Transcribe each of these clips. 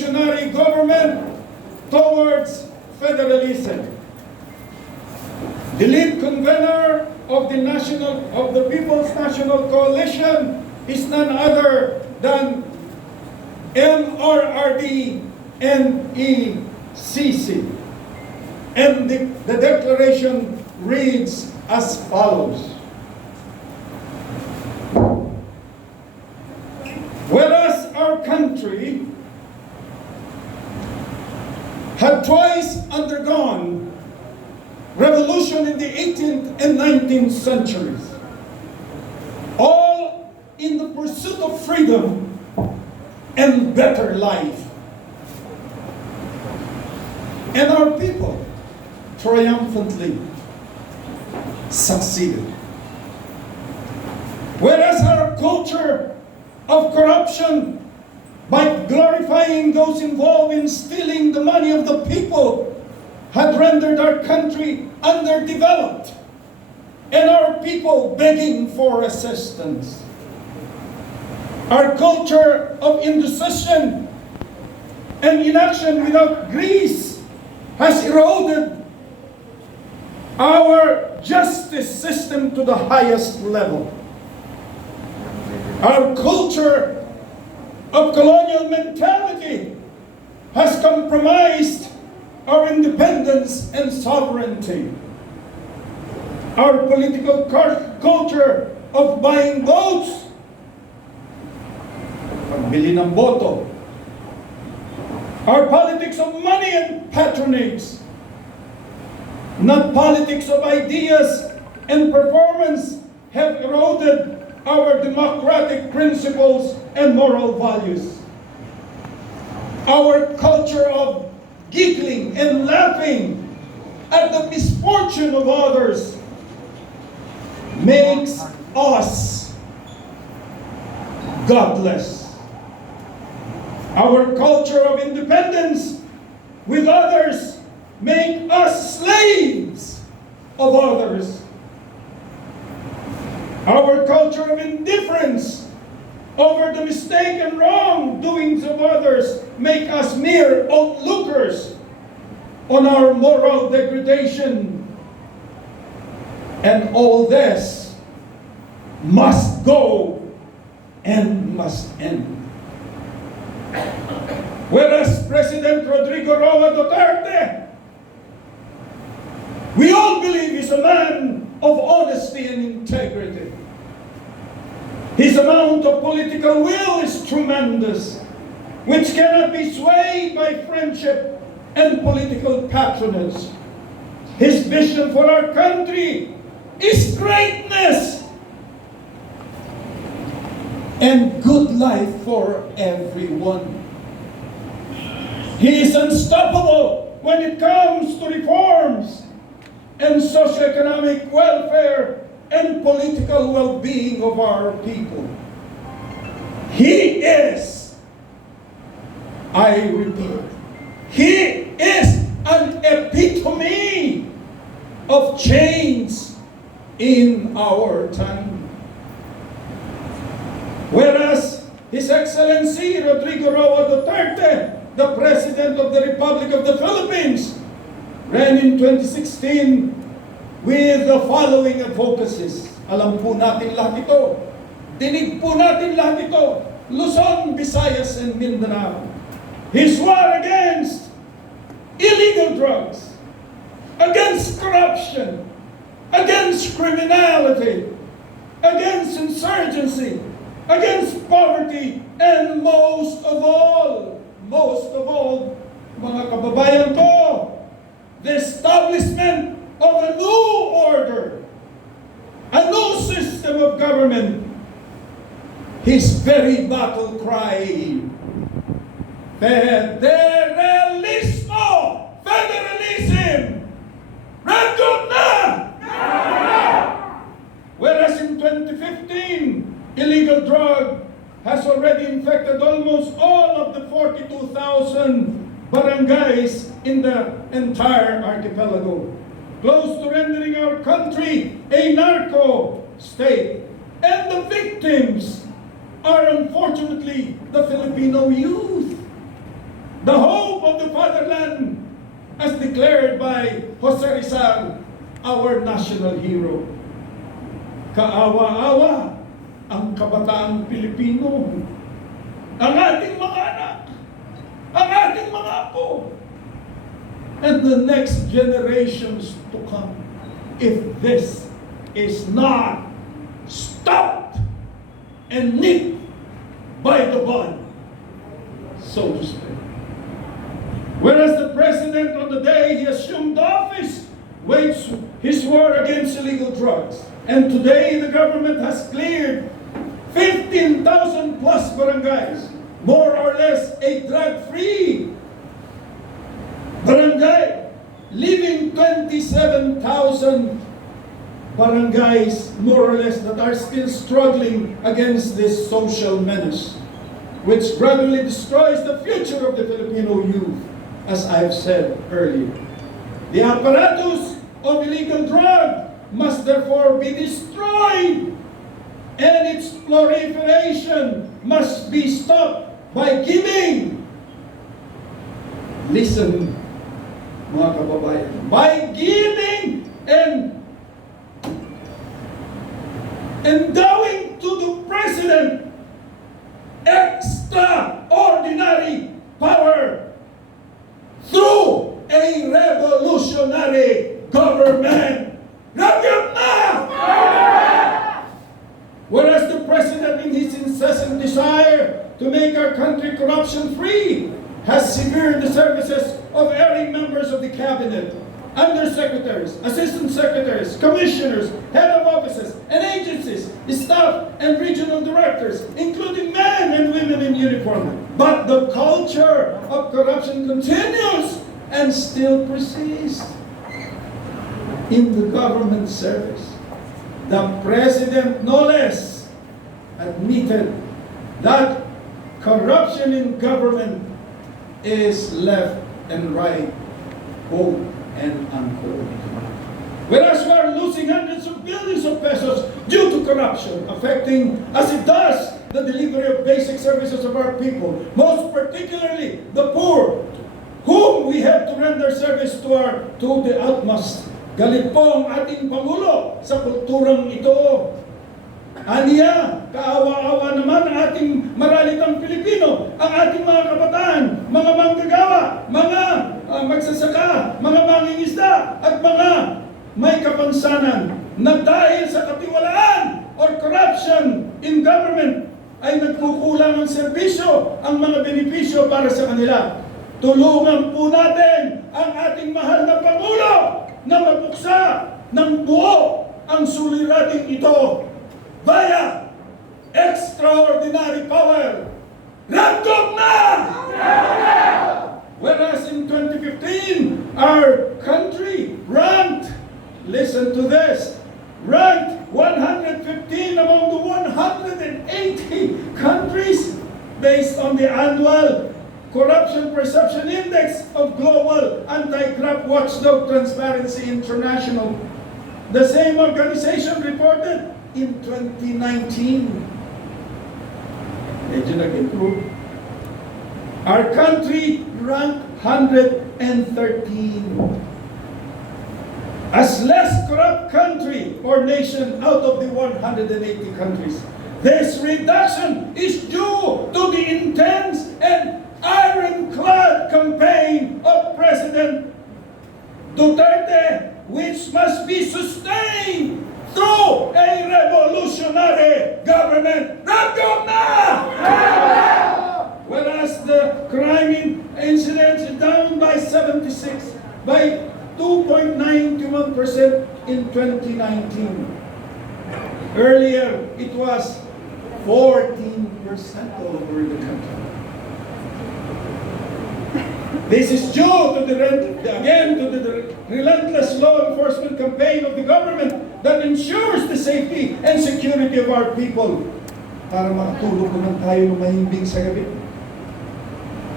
revolutionary government towards federalism. The lead convener of the People's National Coalition is none other than MRRD NECC. And the declaration reads as follows. Whereas our country had twice undergone revolution in the 18th and 19th centuries, all in the pursuit of freedom and better life. And our people triumphantly succeeded. Whereas our culture of corruption, by glorifying those involved in stealing the money of the people, had rendered our country underdeveloped and our people begging for assistance. Our culture of indecision and inaction without grease has eroded our justice system to the highest level. Our culture of colonial mentality has compromised our independence and sovereignty. Our political culture of buying votes, pagbili ng boto, our politics of money and patronage, not politics of ideas and performance, have eroded our democratic principles and moral values. Our culture of giggling and laughing at the misfortune of others makes us godless. Our culture of independence with others make us slaves of others. Our culture of indifference over the mistake and wrongdoings of others make us mere onlookers on our moral degradation. And all this must go and must end. Whereas President Rodrigo Roa Duterte, we all believe is a man of honesty and integrity. His amount of political will is tremendous, which cannot be swayed by friendship and political patronage. His vision for our country is greatness and good life for everyone. He is unstoppable when it comes to reforms and socioeconomic welfare and political well-being of our people. He is, I repeat, he is an epitome of change in our time. Whereas His Excellency Rodrigo Roa Duterte, the President of the Republic of the Philippines, ran in 2016 with the following advocacies. Alam po natin lahat ito. Dinig po natin lahat ito. Luzon, Visayas, and Mindanao. He swore against illegal drugs, against corruption, against criminality, against insurgency, against poverty, and most of all, mga kababayan ko, the establishment of a new order, a new system of government. His very battle cry, Federalismo! Federalism! RevGov na! Whereas in 2015, illegal drug has already infected almost all of the 42,000 barangays in the entire archipelago, close to rendering our country a narco state. And the victims are unfortunately the Filipino youth. the hope of the fatherland, as declared by Jose Rizal, our national hero. Kaawa-awa ang kabataang Pilipino, ang ating mga anak, ang ating mga apo, and the next generations to come, if this is not stopped and nipped by the bud, so to speak. Whereas the president, on the day he assumed office, waged his war against illegal drugs. And today the government has cleared 15,000 plus barangays, more or less a drug-free barangay, leaving 27,000 barangays, more or less, that are still struggling against this social menace, which gradually destroys the future of the Filipino youth, as I've said earlier. The apparatus of illegal drug must therefore be destroyed, and its proliferation must be stopped by giving, listen mga kababayan, by giving and endowing to the president extraordinary power through a revolutionary government. RevGov na! Whereas the president, in his incessant desire to make our country corruption-free, has severed the services of erring members of the cabinet, undersecretaries, assistant secretaries, commissioners, head of offices and agencies, staff and regional directors, including men and women in uniform. But the culture of corruption continues and still persists in the government service. The president, no less, admitted that corruption in government is left and right, quote and unquote. Whereas we are losing hundreds of billions of pesos due to corruption, affecting, as it does, the delivery of basic services of our people, most particularly the poor, whom we have to render service to the utmost. Galit po ang ating Pangulo sa kulturang ito. Aniya, kaawa-awa naman ang ating maralitang Pilipino, ang ating mga kabataan, mga manggagawa, mga magsasaka, mga mangingisda, at mga may kapansanan na dahil sa katiwalaan or corruption in government ay nagkukulang ng serbisyo ang mga benepisyo para sa kanila. Tulungan po natin ang ating mahal na Pangulo na mabuksa ng buo ang sulirating ito via extraordinary power. RevGov na! Whereas in 2015, our country ranked, listen to this, ranked 115 among the 180 countries based on the annual Corruption Perception Index of Global Anti-Corrupt Watchdog Transparency International. The same organization reported in 2019. Medyo nag-improve. Our country ranked 113 as less corrupt country or nation out of the 180 countries. This reduction is due to the intense and ironclad campaign of President Duterte, which must be sustained through a revolutionary government. RevGov na! Whereas the crime incidence is down by 76, by 2.91% in 2019. Earlier, it was 14% all over the country. This is due to the relentless law enforcement campaign of the government that ensures the safety and security of our people. Para makatulog naman tayo ng mahimbing sa gabi.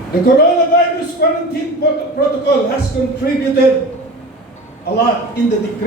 The coronavirus quarantine protocol has contributed a lot in the decrease